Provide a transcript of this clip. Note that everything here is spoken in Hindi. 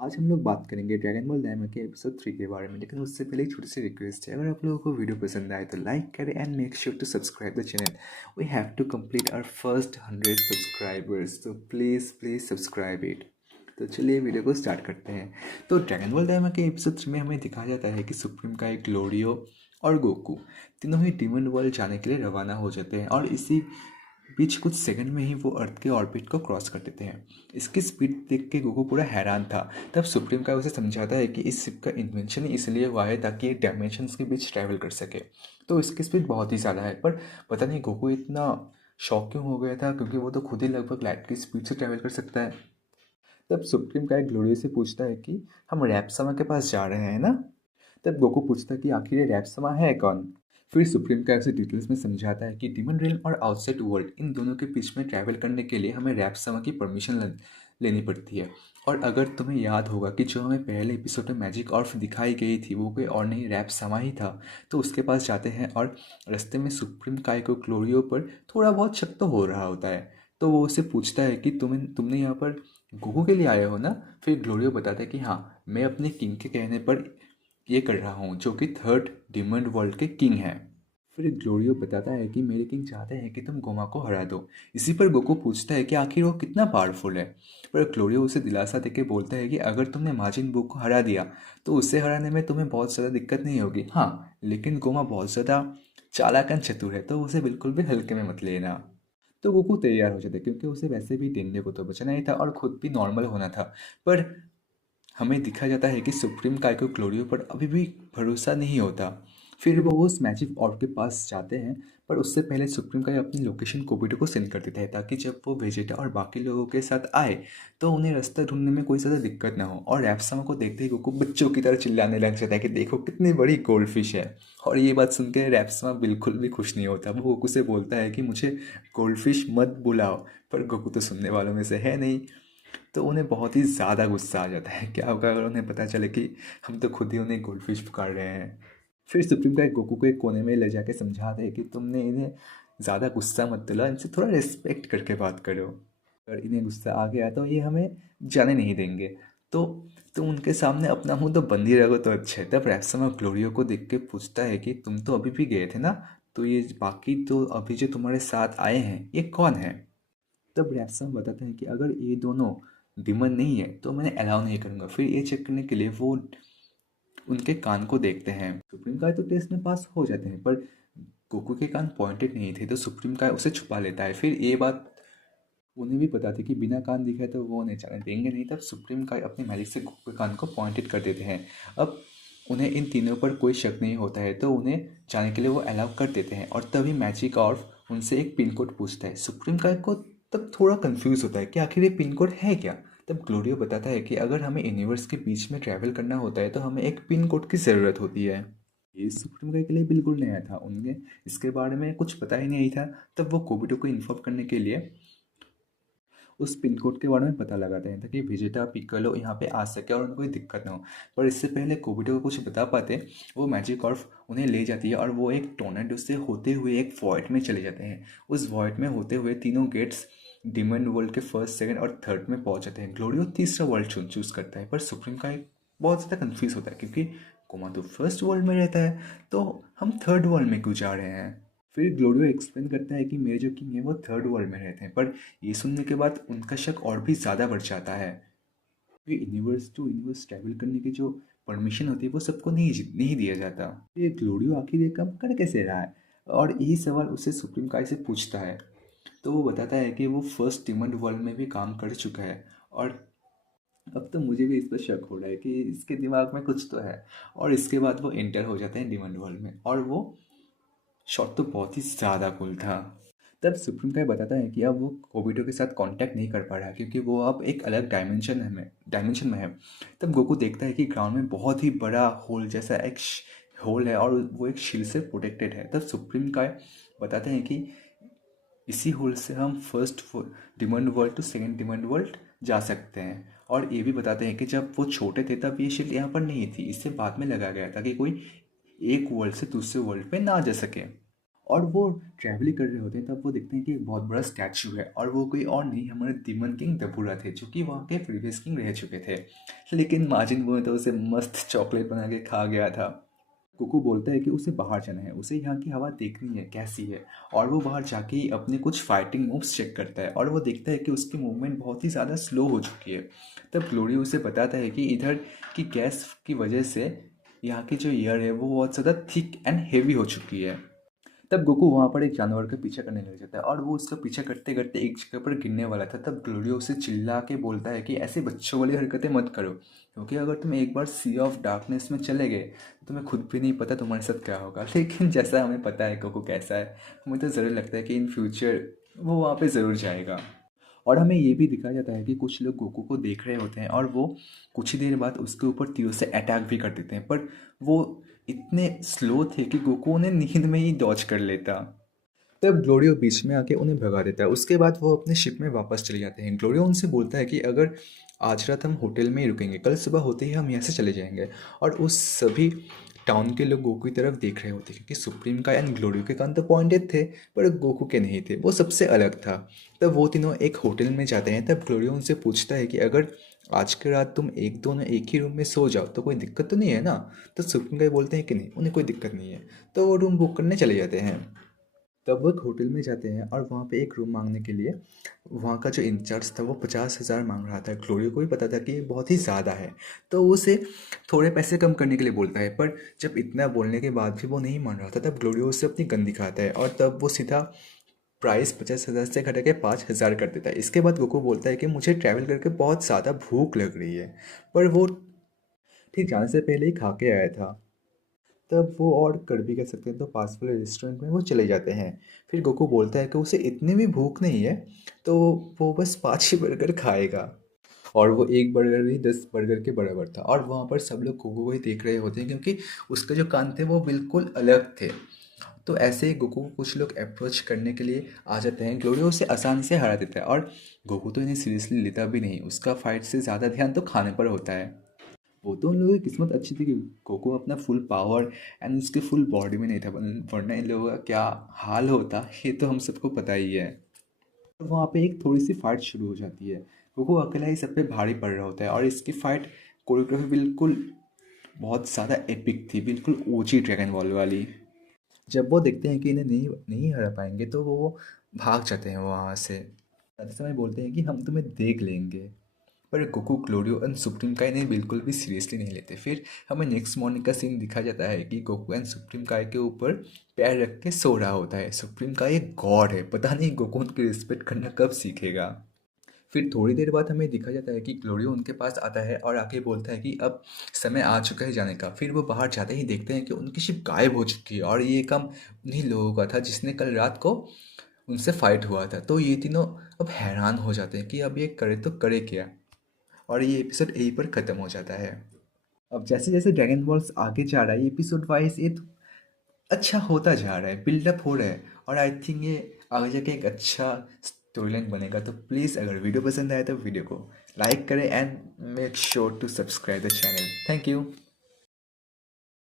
आज हम लोग बात करेंगे ड्रैगन बॉल डायमंड के एपिसोड 3 के बारे में। लेकिन उससे पहले एक छोटी सी रिक्वेस्ट है, अगर आप लोगों को वीडियो पसंद आए तो लाइक करें and make sure to subscribe the channel. We have to complete our first 100 subscribers, तो प्लीज़ प्लीज़ सब्सक्राइब इट। तो चलिए वीडियो को स्टार्ट करते हैं। तो ड्रैगन बॉल डायमंड के एपिसोड 3 में हमें दिखाया जाता है कि सुप्रीम का एक ग्लोरियो और गोकू तीनों ही डिमंड वर्ल्ड जाने के लिए रवाना हो जाते हैं और इसी बीच कुछ सेकंड में ही वो अर्थ के ऑर्बिट को क्रॉस कर देते हैं। इसकी स्पीड देख के गोकू पूरा हैरान था। तब सुप्रीम का उसे समझाता है कि इस शिप का इन्वेंशन इसलिए हुआ है ताकि ये डायमेंशंस के बीच ट्रैवल कर सके। तो इसकी स्पीड बहुत ही ज़्यादा है, पर पता नहीं गोकू इतना शॉक क्यों हो गया था, क्योंकि वो तो खुद ही लगभग लाइट की स्पीड से ट्रैवल कर सकता है। तब सुप्रीम का एक ग्लोरी से पूछता है कि हम रैप्समा के पास जा रहे हैं ना। तब गोकू पूछता है कि आखिर ये रैप्समा है कौन। फिर सुप्रीम का उसे डिटेल्स में समझाता है कि डिमन रियल्म और आउटसाइड वर्ल्ड इन दोनों के बीच में ट्रैवल करने के लिए हमें रैप्समा की परमिशन लेनी पड़ती है। और अगर तुम्हें याद होगा कि जो हमें पहले एपिसोड में मैजिक ऑर्फ दिखाई गई थी वो कोई और नहीं रैप्समा ही था। तो उसके पास जाते हैं और रास्ते में सुप्रीम काय को क्लोरियो पर थोड़ा बहुत शक तो हो रहा होता है। तो वो उससे पूछता है कि तुमने यहाँ पर गोकू के लिए आए हो ना। फिर ग्लोरियो बताता है कि हाँ, मैं अपने किंग के कहने पर ये कर रहा हूँ, जो कि थर्ड डिमंड वर्ल्ड के किंग हैं। फिर ग्लोरियो बताता है कि मेरे किंग चाहते हैं कि तुम गोमा को हरा दो। इसी पर गोकू पूछता है कि आखिर वो कितना पावरफुल है। पर ग्लोरियो उसे दिलासा देके बोलता है कि अगर तुमने माजिन बू को हरा दिया तो उसे हराने में तुम्हें बहुत ज़्यादा दिक्कत नहीं होगी। हाँ, लेकिन गोमा बहुत ज़्यादा चालाक एंड चतुर है, तो उसे बिल्कुल भी हल्के में मत लेना। तो गोकू तैयार हो जाता है, क्योंकि उसे वैसे भी डेंडे को तो बचना ही था और खुद भी नॉर्मल होना था। पर हमें दिखा जाता है कि सुप्रीम काय को क्लोरियो पर अभी भी भरोसा नहीं होता। फिर वो उस मैजिक ऑर्ब के पास जाते हैं, पर उससे पहले सुप्रीम काय अपनी लोकेशन कोबिटो को सेंड कर देता है ताकि जब वो वेजेटा और बाकी लोगों के साथ आए तो उन्हें रास्ता ढूंढने में कोई ज़्यादा दिक्कत ना हो। और रैप्समा को देखते ही गोकू बच्चों की तरह चिल्लाने लग जाता है कि देखो कितनी बड़ी गोल्ड फिश है। और ये बात सुन के रैप्समा बिल्कुल भी खुश नहीं होता। वो गोकू से बोलता है कि मुझे गोल्ड फिश मत बुलाओ। पर गोकू तो सुनने वालों में से है नहीं। तो उन्हें बहुत ही ज़्यादा गुस्सा आ जाता है। क्या होगा अगर उन्हें पता चले कि हम तो खुद ही उन्हें गोल्डफिश पुकार रहे हैं। फिर सुप्रीम का एक गोकू को एक कोने में ले जाके समझाते हैं कि तुमने इन्हें ज़्यादा गुस्सा मत दिलाओ, इनसे थोड़ा रिस्पेक्ट करके बात करो। अगर इन्हें गुस्सा आ गया तो ये हमें जाने नहीं देंगे। तो तुम उनके सामने अपना मुंह तो बंद ही रखो तो अच्छा है। तब रैप्सम ग्लोरियो को देख के पूछता है कि तुम तो अभी भी गए थे ना, तो ये बाकी तो अभी जो तुम्हारे साथ आए हैं ये कौन है। तब रैप्सम बताते हैं कि अगर ये दोनों डिमन नहीं है तो मैं अलाउ नहीं करूँगा। फिर ये चेक करने के लिए वो उनके कान को देखते हैं। सुप्रीम काय तो टेस्ट में पास हो जाते हैं, पर गोकू के कान पॉइंटेड नहीं थे, तो सुप्रीम काय उसे छुपा लेता है। फिर ये बात उन्हें भी पता थी कि बिना कान दिखाए तो वो उन्हें जाने देंगे नहीं। तब सुप्रीम काय अपने मैजिक से गोकू के कान को पॉइंटेड कर देते हैं। अब उन्हें इन तीनों पर कोई शक नहीं होता है, तो उन्हें जाने के लिए वो अलाउ कर देते हैं। और तभी मैजिक और उनसे एक पिन कोड पूछता है। सुप्रीम काय को तब थोड़ा कंफ्यूज होता है कि आखिर ये पिन कोड है क्या। तब ग्लोरियो बताता है कि अगर हमें यूनिवर्स के बीच में ट्रैवल करना होता है तो हमें एक पिन कोड की ज़रूरत होती है। ये सुप्रीम काय के लिए बिल्कुल नया था, उन्हें इसके बारे में कुछ पता ही नहीं था। तब वो कोबिटो को इन्फॉर्म करने के लिए उस पिन कोड के बारे में पता लगाते हैं ताकि वेजिटा पिक्कोलो यहाँ पे आ सके और उनको कोई दिक्कत ना हो। पर इससे पहले कोबिटो को कुछ बता पाते, वो मैजिक ऑर्फ उन्हें ले जाती है और वो एक टोर्नेडो से होते हुए एक वॉइड में चले जाते हैं। उस वॉइड में होते हुए तीनों गेट्स डिमंड वर्ल्ड के फर्स्ट सेकंड और थर्ड में पहुंच जाते हैं। ग्लोरियो तीसरा वर्ल्ड चूज करता है, पर सुप्रीम का एक बहुत ज़्यादा कन्फ्यूज होता है क्योंकि कोमा तो फर्स्ट वर्ल्ड में रहता है, तो हम थर्ड वर्ल्ड में क्यों जा रहे हैं। फिर ग्लोरियो एक्सप्लेन करता है कि मेरे जो किंग है वो थर्ड वर्ल्ड में रहते हैं। पर ये सुनने के बाद उनका शक और भी ज़्यादा बढ़ जाता है। ये यूनिवर्स टू यूनिवर्स ट्रैवल करने की जो परमिशन होती है वो सबको नहीं दिया जाता। ये ग्लोरियो आखिर ये काम कर कैसे रहा है, और यही सवाल उसे सुप्रीम काय से पूछता है। तो वो बताता है कि वो फर्स्ट डिमंड वर्ल्ड में भी काम कर चुका है। और अब तो मुझे भी इस पर शक हो रहा है कि इसके दिमाग में कुछ तो है। और इसके बाद वो एंटर हो जाते हैं डिमंड वर्ल्ड में, और वो शॉट तो बहुत ही ज़्यादा कूल था। तब सुप्रीम काय बताता है कि अब वो कोबिटो के साथ कांटेक्ट नहीं कर पा रहा है क्योंकि वो अब एक अलग डायमेंशन में है। तब गोकू देखता है कि ग्राउंड में बहुत ही बड़ा होल जैसा एक होल है और वो एक शील्ड से प्रोटेक्टेड है। तब सुप्रीम काय बताते हैं कि इसी होल से हम first dimension world to second dimension world जा सकते हैं। और ये भी बताते हैं कि जब वो छोटे थे तब ये शील्ड यहाँ पर नहीं थी, इससे बाद में लगाया गया ताकि कोई एक वर्ल्ड से दूसरे वर्ल्ड पे ना जा सके। और वो ट्रैवल ही कर रहे होते हैं, तब वो देखते हैं कि एक बहुत बड़ा स्टैचू है और वो कोई और नहीं हमारे दीमन किंग दबूरा थे, जो कि वहाँ के प्रीवियस किंग रह चुके थे। लेकिन माजिन बू तो उसे मस्त चॉकलेट बना के खा गया था। कुकू बोलता है कि उसे बाहर जाना है, उसे यहाँ की हवा देखनी है कैसी है, और वो बाहर जाके ही अपने कुछ फाइटिंग मूव्स चेक करता है और वो देखता है कि उसकी मूवमेंट बहुत ही ज़्यादा स्लो हो चुकी है। तब ग्लोरी उसे बताता है कि इधर की गैस की वजह से यहाँ की जो एयर है वो बहुत ज़्यादा थिक एंड हेवी हो चुकी है। तब गोकू वहाँ पर एक जानवर का पीछा करने लग जाता है और वो उसका पीछा करते करते एक जगह पर गिरने वाला था। तब ग्लोरियो उसे चिल्ला के बोलता है कि ऐसे बच्चों वाली हरकतें मत करो, क्योंकि अगर तुम एक बार सी ऑफ डार्कनेस में चले गए तो तुम्हें खुद भी नहीं पता तुम्हारे साथ क्या होगा। लेकिन जैसा हमें पता है गोकू कैसा है, हमें तो ज़रूर लगता है कि इन फ्यूचर वो वहाँ पर ज़रूर जाएगा। और हमें ये भी दिखाया जाता है कि कुछ लोग गोकू को देख रहे होते हैं और वो कुछ ही देर बाद उसके ऊपर तीरों से अटैक भी कर देते हैं, पर वो इतने स्लो थे कि गोकू उन्हें नींद में ही डॉज कर लेता। तब ग्लोरियो बीच में आके उन्हें भगा देता है। उसके बाद वो अपने शिप में वापस चले जाते हैं। ग्लोरियो उनसे बोलता है कि अगर आज रात हम होटल में ही रुकेंगे, कल सुबह होते ही हम यहाँ से चले जाएंगे। और उस सभी टाउन के लोग गोकू की तरफ देख रहे होते, क्योंकि सुप्रीम का एंड ग्लोरियो के कान तो पॉइंटेड थे, पर गोकू के नहीं थे, वो सबसे अलग था। तब वो तीनों एक होटल में जाते हैं। तब ग्लोरियो उनसे पूछता है कि अगर आज की रात तुम एक दोनों एक ही रूम में सो जाओ तो कोई दिक्कत तो नहीं है ना। तो सुप्रीम का बोलते हैं कि नहीं, उन्हें कोई दिक्कत नहीं है। तो वो रूम बुक करने चले जाते हैं। तब वो एक होटल में जाते हैं और वहाँ पे एक रूम मांगने के लिए वहाँ का जो इंचार्ज था वो 50,000 मांग रहा था। ग्लोरियो को भी पता था कि ये बहुत ही ज़्यादा है, तो वो उसे थोड़े पैसे कम करने के लिए बोलता है। पर जब इतना बोलने के बाद भी वो नहीं मान रहा था, तब ग्लोरियो उसे अपनी गन दिखाता है और तब वो सीधा प्राइस 50,000 से घटा के 5,000 कर देता है। इसके बाद गोकू बोलता है कि मुझे ट्रैवल करके बहुत ज़्यादा भूख लग रही है, पर वो ठीक जाने से पहले ही खा के आया था। तब वो और कर भी कह सकते हैं, तो पास वाले रेस्टोरेंट में वो चले जाते हैं। फिर गोकू बोलता है कि उसे इतनी भी भूख नहीं है, तो वो बस 5 ही बर्गर खाएगा। और वो एक बर्गर ही 10 बर्गर के बराबर था। और वहाँ पर सब लोग गोकू को ही देख रहे होते हैं, क्योंकि उसके जो कान थे वो बिल्कुल अलग थे। तो ऐसे ही गोकू को कुछ लोग अप्रोच करने के लिए आ जाते हैं। ग्लोरियो उसे आसानी से हरा देता है और गोकू तो इन्हें सीरियसली लेता भी नहीं, उसका फाइट से ज़्यादा ध्यान तो खाने पर होता है। वो तो उन लोगों की किस्मत अच्छी थी कि कोको अपना फुल पावर एंड उसके फुल बॉडी में नहीं था, वरना इन लोगों का क्या हाल होता ये तो हम सबको पता ही है। तो वहाँ पे एक थोड़ी सी फाइट शुरू हो जाती है। कोको अकेला ही सब पे भारी पड़ रहा होता है और इसकी फाइट कोरियोग्राफी बिल्कुल बहुत ज़्यादा एपिक थी, बिल्कुल ओजी ड्रैगन बॉल वाली। जब वो देखते हैं कि इन्हें नहीं नहीं हरा पाएंगे तो वो भाग जाते हैं वहाँ से। जाते समय बोलते हैं कि हम तुम्हें देख लेंगे, पर गोकू, ग्लोरियो एंड सुप्रीम काय इन्हें बिल्कुल भी सीरियसली नहीं लेते। फिर हमें नेक्स्ट मॉर्निंग का सीन दिखा जाता है कि गोकू एंड सुप्रीम काय के ऊपर पैर रख के सो रहा होता है। सुप्रीम काय एक गॉड है, पता नहीं गोकू उनकी रिस्पेक्ट करना कब सीखेगा। फिर थोड़ी देर बाद हमें दिखा जाता है कि ग्लोरियो उनके पास आता है और आके बोलता है कि अब समय आ चुका है जाने का। फिर वो बाहर जाते ही देखते हैं कि उनकी शिप गायब हो चुकी है और ये काम उन्हीं लोगों का था जिसने कल रात को उनसे फाइट हुआ था। तो ये तीनों अब हैरान हो जाते हैं कि अब ये करे तो करे क्या, और ये एपिसोड यहीं पर ख़त्म हो जाता है। अब जैसे जैसे ड्रैगन बॉल्स आगे जा रहा है एपिसोड वाइज, ये तो अच्छा होता जा रहा है, बिल्डअप हो रहा है, और आई थिंक ये आगे जाके एक अच्छा स्टोरी लाइन बनेगा। तो प्लीज़ अगर वीडियो पसंद आए तो वीडियो को लाइक करें and make sure to subscribe the channel. Thank you.